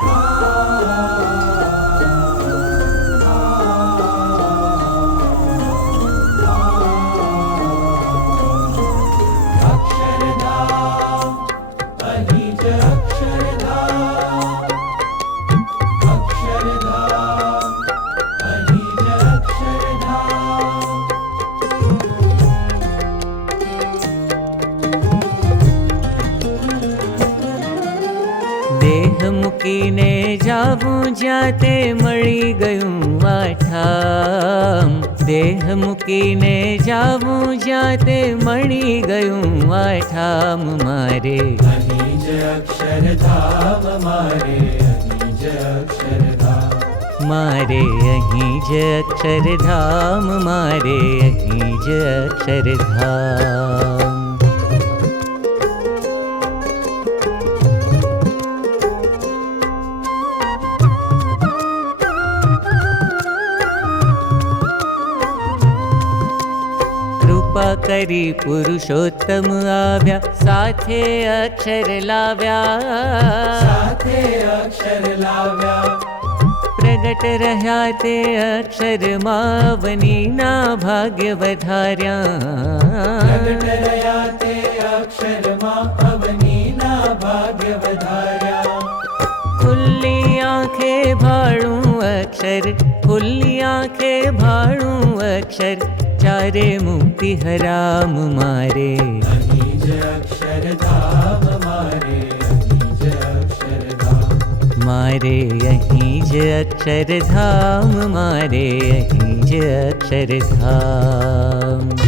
Oh! મૂકીને જાવું જ્યાં તે મળી ગયું આઠામ દેહ મૂકીને જાવું જ્યાં તે મળી ગયું આઠામ મારે અહીં જ અક્ષરધામ મારે અહીં જ અક્ષરધામ મારે અહીં જ અક્ષરધામ મારે અહીં જ અક્ષરધામ કૃપા કરી પુરુષોત્તમ આવ્યા સાથે અક્ષર લાવ્યા સાથે અક્ષર લાવ્યા પ્રગટ રહ્યા તે અક્ષરમાં વનીના ભાગ્ય વધાર્યા પ્રગટ રહ્યા તે અક્ષરમાં અવનીના ભાગ્ય વધાર્યા ખુલ્લી આંખે ભાળું અક્ષર ખુલ્લી આંખે ભાળું અક્ષર ચારે મુક્તિ હરામ अक्षरे मुक्ति हरामरे मारे। धा मे अक्षर माज अक्षर धाम माे अहीज अक्षर धाम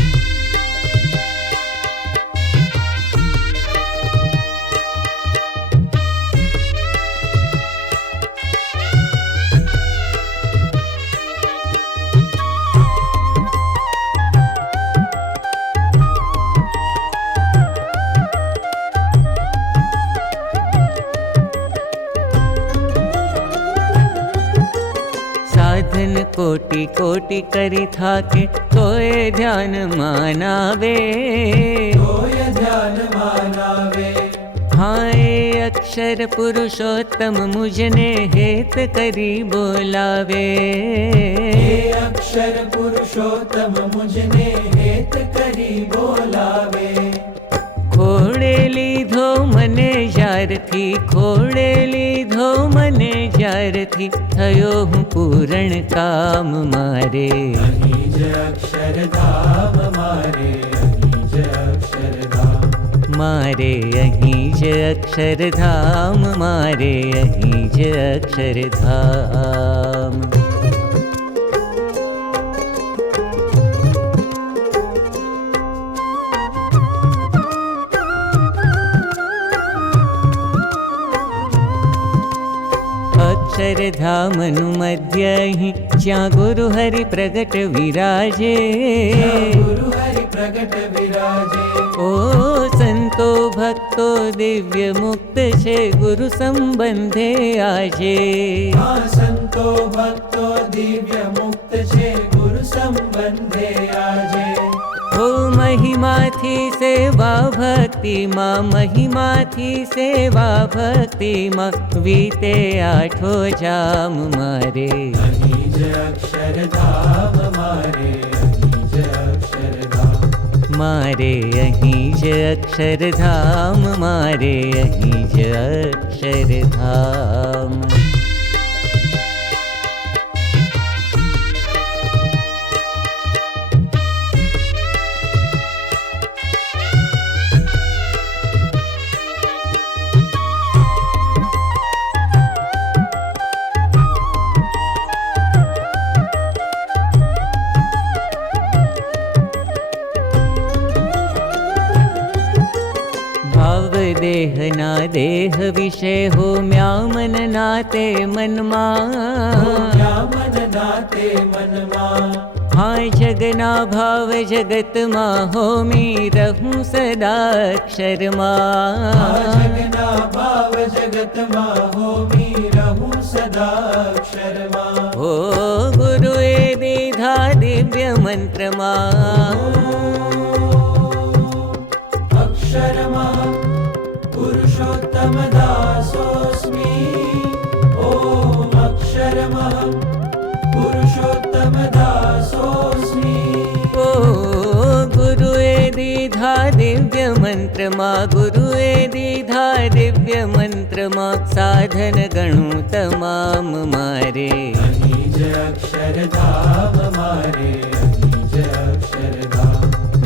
साधन कोटि कोटि करी थाके तोय ध्यान मानावे। तोय ध्यान मानावे। हाय अक्षर पुरुषोत्तम मुझने हेत करी बोलावे। अक्षर पुरुषोत्तम मुझने हेत करी बोलावे। खोड़े लीधो જ્યારથી ખોડે લીધો મને જ્યારથી થયો હું પૂરણ કામ મારે અહીં જ અક્ષરધામ મારે અહીં જ અક્ષરધામ મારે અહીં જ અક્ષરધામ अक्षरधामनु मध्यहि ज्या गुरु हरि प्रगट विराजे। गुरु हरि प्रगट विराजे ओ संतो भक्तो दिव्य मुक्त छे गुरु संबंधे आजे। संतो भक्तो दिव्य मुक्त छे गुरु संबंधे आजे। ओ महिमा थी सेवा भक्ति આજે હો મહિમાથી સેવા ભક્તિમાં મહિમાથી સેવા ભક્તિમાં વીતે આઠો જામ મારે અહીં જ અક્ષરધામ મારે અહીં જ અક્ષરધામ મારે અહીં જ અક્ષરધામ મારે અહીં જ અક્ષરધામ विषय हो म्या मन नाते मनमा। मन नाते हाँ जगना भाव जगत मा हो मी रहू सदा अक्षर मा जगना भाव जगत मा हो मी रहू सदा अक्षर मा हो गुरु दीधा दिव्य मंत्र मा। पुरुषोत्तमदासोऽस्मि। ॐ अक्षरमहं पुरुषोत्तमदासोऽस्मि। ओ गुरुवे दीधा दिव्यमन्त्रमा गुरुवे दीधा दिव्यमन्त्रमा साधन गणु तमाम मारे अक्षरधाम मारे।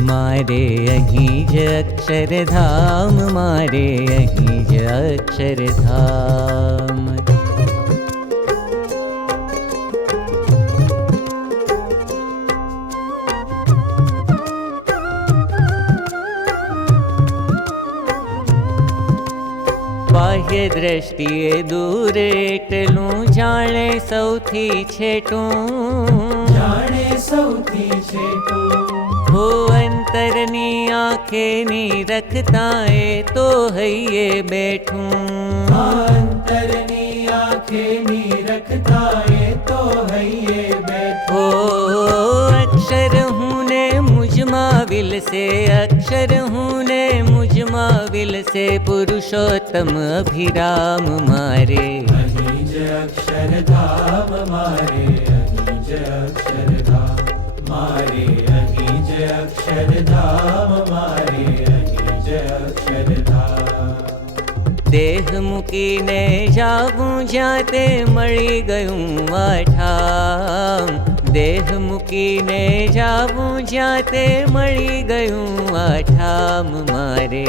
મારે અહીં જ અક્ષરધામ મારે અહીં જ અક્ષરધામ મારે અહીં જ અક્ષરધામ બાહ્ય દ્રષ્ટિએ દૂર એટલું જાણે સૌથી છેટું જાણે સૌથી છેટું હો करनी आँखें नी रखता है तो हइये बैठू। अंतरनी आँखें नी रखता है तो ये बैठो। अक्षर हूँ ने मुझ माविल से अक्षर हूँ ने मुझ माविल से पुरुषोत्तम अभिराम मारे। अक्षर धाम मारे। મૂકીને જાવું જ્યાં તે મળી ગયું આઠામ દેહ મૂકીને જાવું જ્યાં તે મળી ગયું આઠામ મારે